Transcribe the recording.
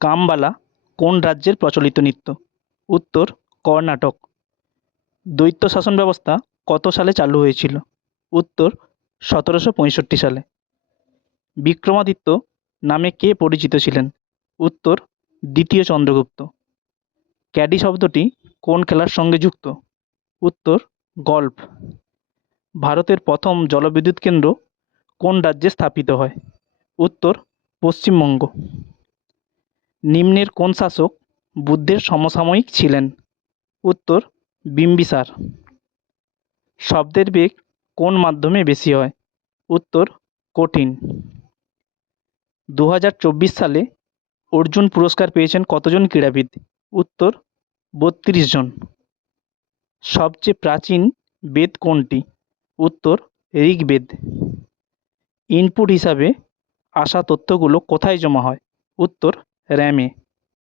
কামবালা কোন রাজ্যের প্রচলিত নৃত্য? উত্তর কর্ণাটক। দ্বৈত শাসন ব্যবস্থা কত সালে চালু হয়েছিল? উত্তর 1765 সালে। বিক্রমাদিত্য নামে কে পরিচিত ছিলেন? উত্তর দ্বিতীয় চন্দ্রগুপ্ত। ক্যাডি শব্দটি কোন খেলার সঙ্গে যুক্ত? উত্তর গল্ফ। ভারতের প্রথম জলবিদ্যুৎ কেন্দ্র কোন রাজ্যে স্থাপিত হয়? উত্তর পশ্চিমবঙ্গ। নিম্নের কোন শাসক বুদ্ধের সমসাময়িক ছিলেন? উত্তর বিম্বিসার। শব্দের বেগ কোন মাধ্যমে বেশি হয়? উত্তর কঠিন। 2024 সালে অর্জুন পুরস্কার পেয়েছেন কতজন ক্রীড়াবিদ? উত্তর 32 জন। সবচেয়ে প্রাচীন বেদ কোনটি? উত্তর ঋগ্বেদ। ইনপুট হিসাবে আসা তথ্যগুলো কোথায় জমা হয়? উত্তর র্যামে।